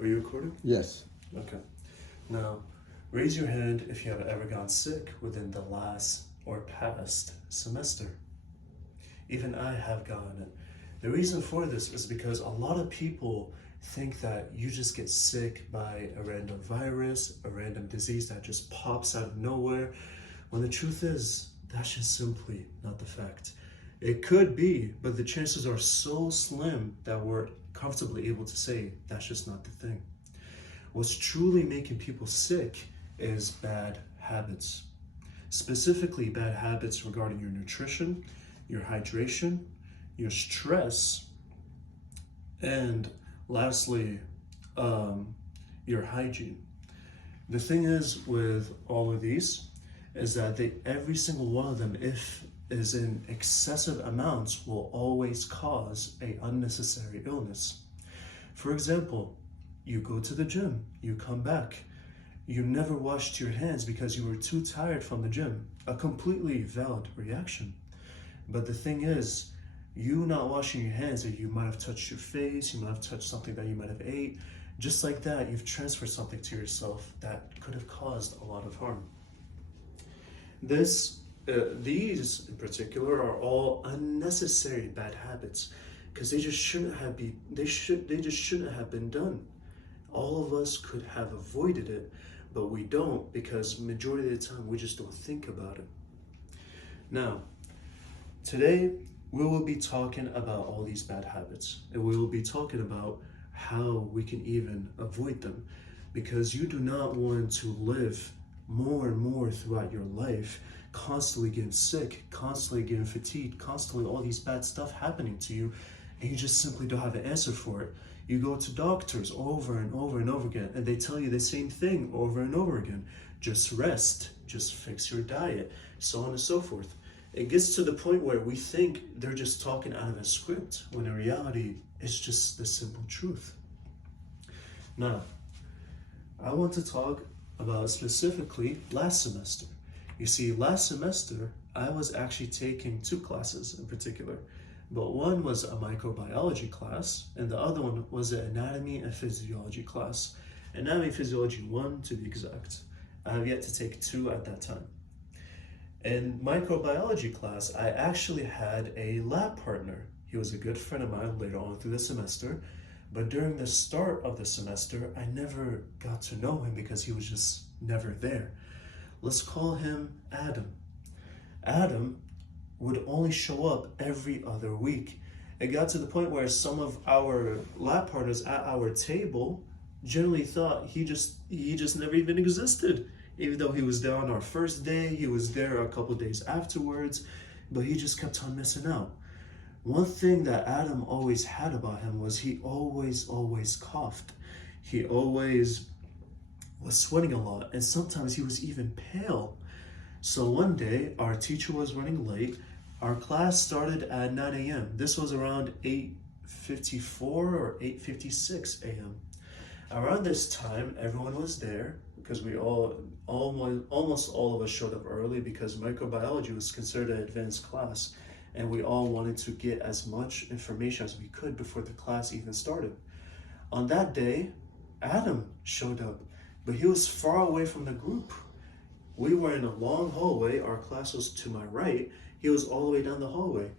Are you recording? Yes. Okay. Now, raise your hand if you have ever gotten sick within the last or past semester. Even I have gotten it. The reason for this is because a lot of people think that you just get sick by a random virus, a random disease that just pops out of nowhere, when the truth is, that's just simply not the fact. It could be, but the chances are so slim that we're comfortably able to say that's just not the thing. What's truly making people sick is bad habits. Specifically, bad habits regarding your nutrition, your hydration, your stress, and lastly, your hygiene. The thing is with all of these is that every single one of them, if is in excessive amounts, will always cause an unnecessary illness. For example, you go to the gym, you come back, you never washed your hands because you were too tired from the gym. A completely valid reaction. But the thing is, you not washing your hands, or you might have touched your face, you might have touched something that you might have ate, just like that, you've transferred something to yourself that could have caused a lot of harm. These in particular are all unnecessary bad habits because they just shouldn't have been done. All of us could have avoided it, but we don't because majority of the time we just don't think about it. Now, today we will be talking about all these bad habits, and we will be talking about how we can even avoid them, because you do not want to live more and more throughout your life constantly getting sick, constantly getting fatigued, constantly all these bad stuff happening to you, and you just simply don't have an answer for it. You go to doctors over and over and over again, and they tell you the same thing over and over again. Just rest, just fix your diet, so on and so forth. It gets to the point where we think they're just talking out of a script, when in reality, it's just the simple truth. Now, I want to talk about specifically last semester. You see, last semester, I was actually taking two classes in particular, but one was a microbiology class, and the other one was an anatomy and physiology class. Anatomy and physiology 1 to be exact. I have yet to take 2 at that time. In microbiology class, I actually had a lab partner. He was a good friend of mine later on through the semester, but during the start of the semester, I never got to know him because he was just never there. Let's call him Adam. Adam would only show up every other week. It got to the point where some of our lab partners at our table generally thought he just never even existed. Even though he was there on our first day, he was there a couple days afterwards, but he just kept on missing out. One thing that Adam always had about him was he always coughed. He always was sweating a lot, and sometimes he was even pale. So one day, our teacher was running late. Our class started at 9 a.m. This was around 8:54 or 8:56 a.m. Around this time, everyone was there because almost all of us showed up early because microbiology was considered an advanced class, and we all wanted to get as much information as we could before the class even started. On that day, Adam showed up, but he was far away from the group. We were in a long hallway. Our class was to my right. He was all the way down the hallway.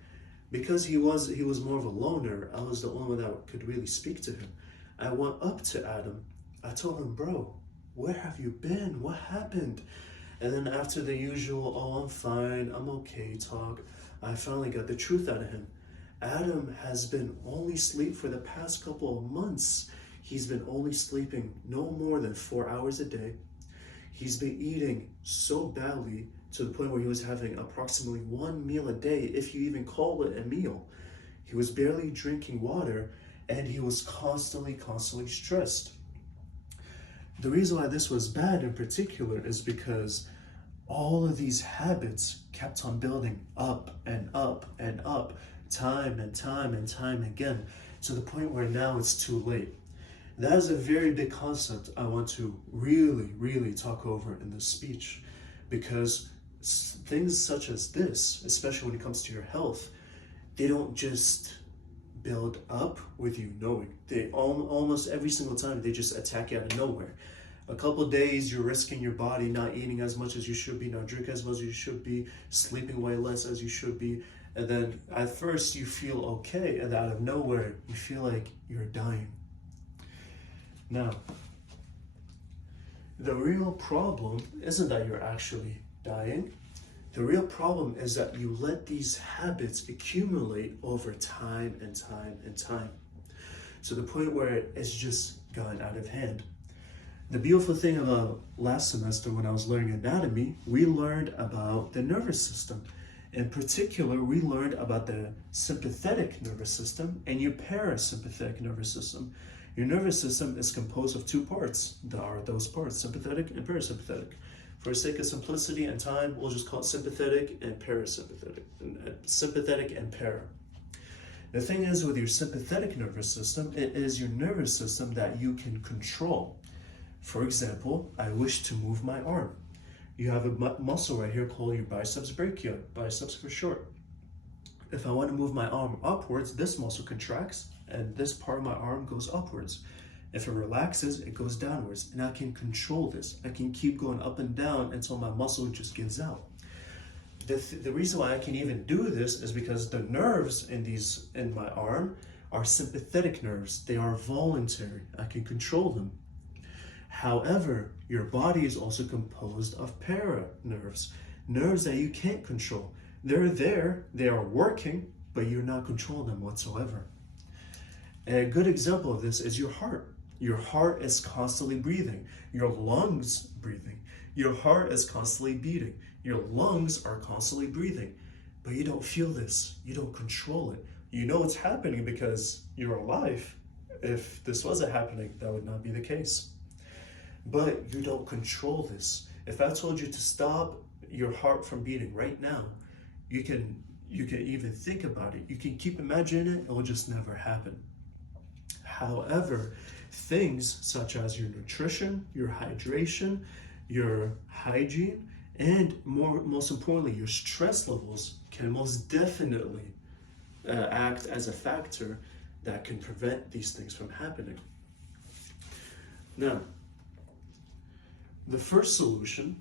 Because he was more of a loner, I was the only one that could really speak to him. I went up to Adam. I told him, bro, where have you been? What happened? And then after the usual, oh, I'm fine, I'm okay talk, I finally got the truth out of him. Adam has been only asleep for the past couple of months. He's been only sleeping no more than 4 hours a day. He's been eating so badly to the point where he was having approximately 1 meal a day, if you even call it a meal. He was barely drinking water, and he was constantly stressed. The reason why this was bad in particular is because all of these habits kept on building up and up and up, time and time again, to the point where now it's too late. That is a very big concept I want to really talk over in this speech, because things such as this, especially when it comes to your health, they don't just build up with you knowing. They almost every single time they just attack you out of nowhere. A couple days you're risking your body, not eating as much as you should be, not drinking as much as you should be, sleeping way less as you should be, and then at first you feel okay, and out of nowhere you feel like you're dying. Now, the real problem isn't that you're actually dying. The real problem is that you let these habits accumulate over time and time and time, to the point where it's just gone out of hand. The beautiful thing about last semester when I was learning anatomy, we learned about the nervous system. In particular, we learned about the sympathetic nervous system and your parasympathetic nervous system. Your nervous system is composed of two parts. There are those parts, sympathetic and parasympathetic. For the sake of simplicity and time, we'll just call it sympathetic and parasympathetic, sympathetic and para. The thing is, with your sympathetic nervous system, it is your nervous system that you can control. For example, I wish to move my arm. You have a muscle right here called your biceps brachii, biceps for short. If I want to move my arm upwards, this muscle contracts and this part of my arm goes upwards. If it relaxes, it goes downwards, and I can control this. I can keep going up and down until my muscle just gives out. The reason why I can even do this is because the nerves in my arm are sympathetic nerves. They are voluntary. I can control them. However, your body is also composed of para nerves, nerves that you can't control. They're there, they are working, but you're not controlling them whatsoever. A good example of this is your heart. Your heart is constantly breathing. Your lungs breathing. Your heart is constantly beating. Your lungs are constantly breathing, but you don't feel this. You don't control it. You know it's happening because you're alive. If this wasn't happening, that would not be the case. But you don't control this. If I told you to stop your heart from beating right now, you can even think about it. You can keep imagining it, it will just never happen. However, things such as your nutrition, your hydration, your hygiene, and most importantly, your stress levels can most definitely act as a factor that can prevent these things from happening. Now, the first solution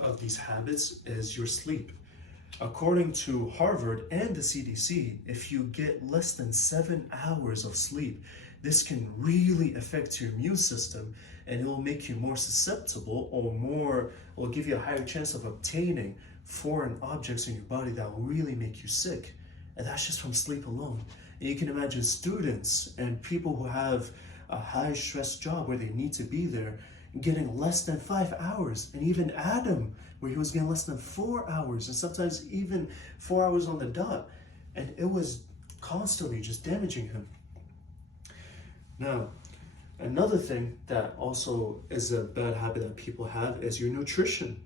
of these habits is your sleep. According to Harvard and the CDC, if you get less than 7 hours of sleep, this can really affect your immune system, and it will make you more susceptible or will give you a higher chance of obtaining foreign objects in your body that will really make you sick. And that's just from sleep alone. And you can imagine students and people who have a high stress job where they need to be there getting less than 5 hours. And even Adam, where he was getting less than 4 hours, and sometimes even 4 hours on the dot. And it was constantly just damaging him. Now, another thing that also is a bad habit that people have is your nutrition.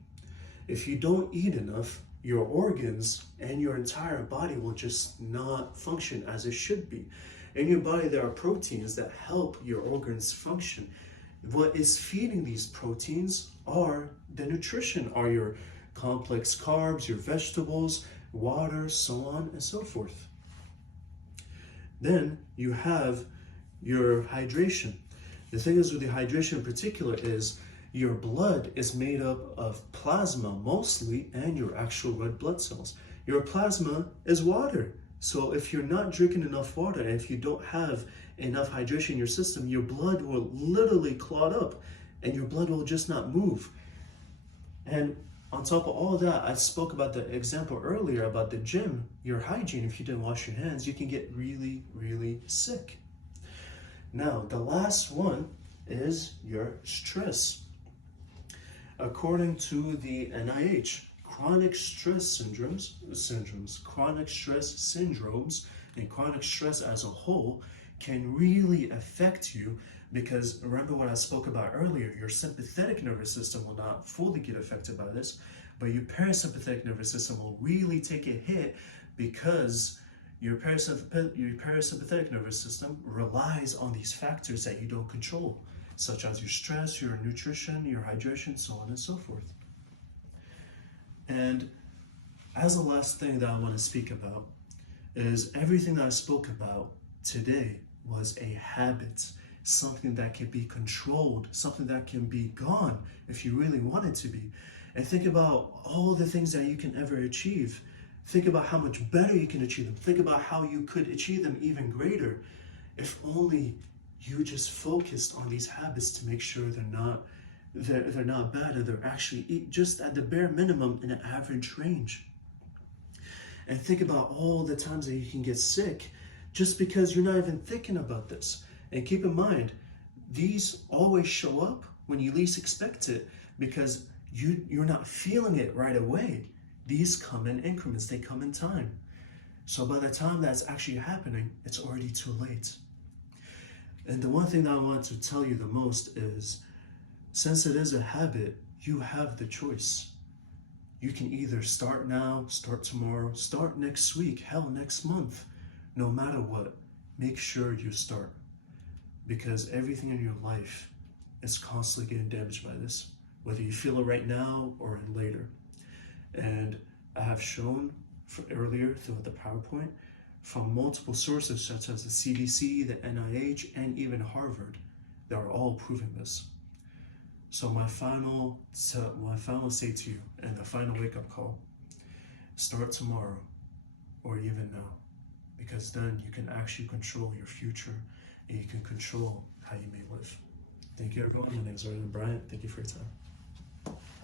If you don't eat enough, your organs and your entire body will just not function as it should be. In your body, there are proteins that help your organs function. What is feeding these proteins are the nutrition, are your complex carbs, your vegetables, water, so on and so forth. Then you have your hydration. The thing is with the hydration in particular is your blood is made up of plasma mostly and your actual red blood cells. Your plasma is water. So if you're not drinking enough water and if you don't have enough hydration in your system, your blood will literally clot up and your blood will just not move. And on top of all that, I spoke about the example earlier about the gym, your hygiene. If you didn't wash your hands, you can get really, really sick. Now, the last one is your stress. According to the NIH, chronic stress syndromes, and chronic stress as a whole can really affect you, because remember what I spoke about earlier, your sympathetic nervous system will not fully get affected by this, but your parasympathetic nervous system will really take a hit because your parasympathetic nervous system relies on these factors that you don't control, such as your stress, your nutrition, your hydration, so on and so forth. And as the last thing that I want to speak about is everything that I spoke about today was a habit, something that can be controlled, something that can be gone if you really want it to be. And think about all the things that you can ever achieve. Think about how much better you can achieve them. Think about how you could achieve them even greater if only you just focused on these habits to make sure they're not bad, and they're actually just at the bare minimum in an average range. And think about all the times that you can get sick just because you're not even thinking about this. And keep in mind, these always show up when you least expect it because you're not feeling it right away. These come in increments, they come in time. So by the time that's actually happening, it's already too late. And the one thing that I want to tell you the most is, since it is a habit, you have the choice. You can either start now, start tomorrow, start next week, hell, next month. No matter what, make sure you start. Because everything in your life is constantly getting damaged by this, whether you feel it right now or later. And I have shown earlier throughout the PowerPoint from multiple sources such as the CDC, the NIH, and even Harvard that are all proving this. So my final say to you, and the final wake-up call, start tomorrow or even now, because then you can actually control your future and you can control how you may live. Thank you, everyone. My name is Arlen Bryant. Thank you for your time.